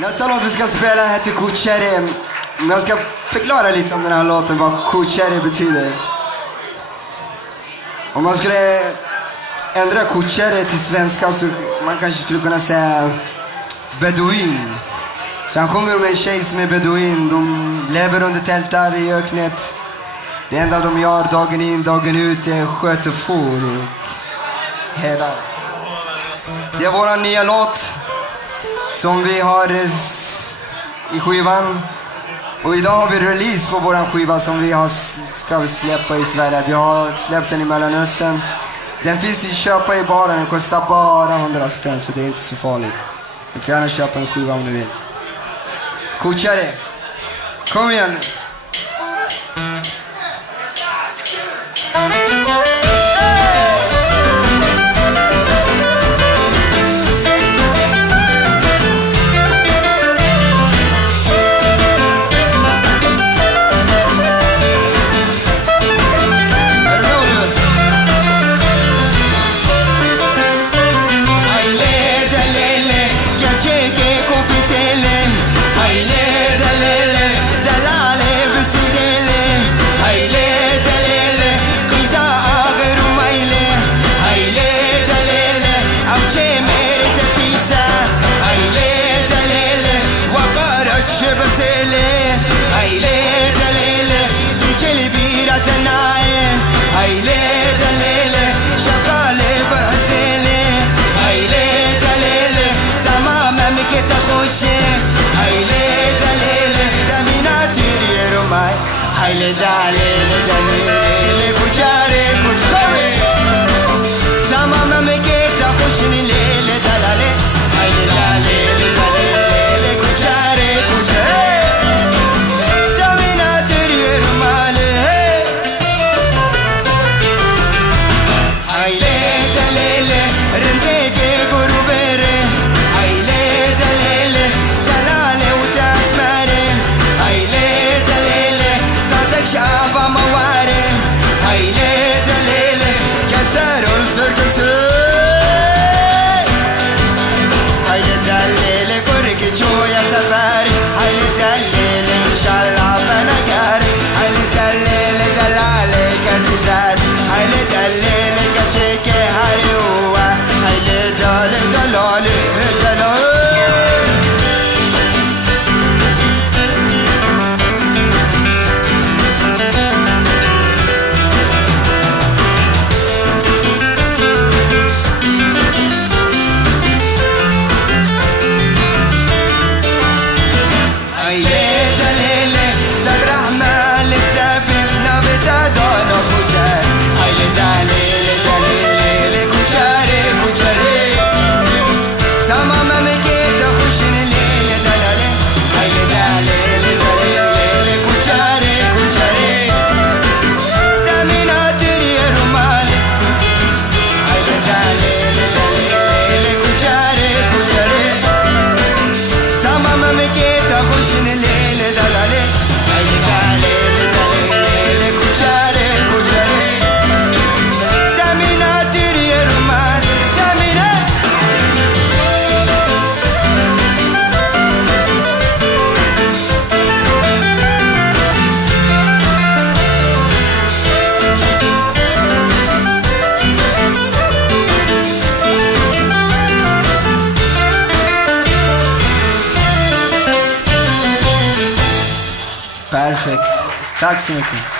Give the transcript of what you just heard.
Nästa låt vi ska spela heter Kucheri. Men jag ska förklara lite om den här låten, vad Kucheri betyder. Om man skulle ändra Kucheri till svenska så man kanske skulle kunna säga beduin. Så han sjunger om en tjej som är beduin. De lever under tältar i öknet. Det enda de gör dagen in, dagen ut är sköter får och herdar. Det är våran nya låt som vi har i skivan. Och idag har vi release på våran skiva som vi ska släppa i Sverige. Vi har släppt den i Mellanöstern. Den finns att köpa i baren. Den kostar bara 100 spänn, så det är inte så farligt. Du får gärna köpa en skiva om du vill. Kucheri, kom igen nu. Hayle dalele dalele kuchare kuchare tamam memlekete hoşni lele dalale hayle dalele dalele kuchare kuchare tamina tiriyorum male hayle dalele rentege gurubere hayle dalele dalale utasmare hayle شعبا مواري هايلي دليل كسر السرقسي هايلي دليل كورك جويا سفاري هايلي دليل إن شاء الله بنقار هايلي دليل دلالي كزيزار هايلي دليل كشيك هايوا هايلي دليل دلالي دلالي Perfekt. Tack så mycket.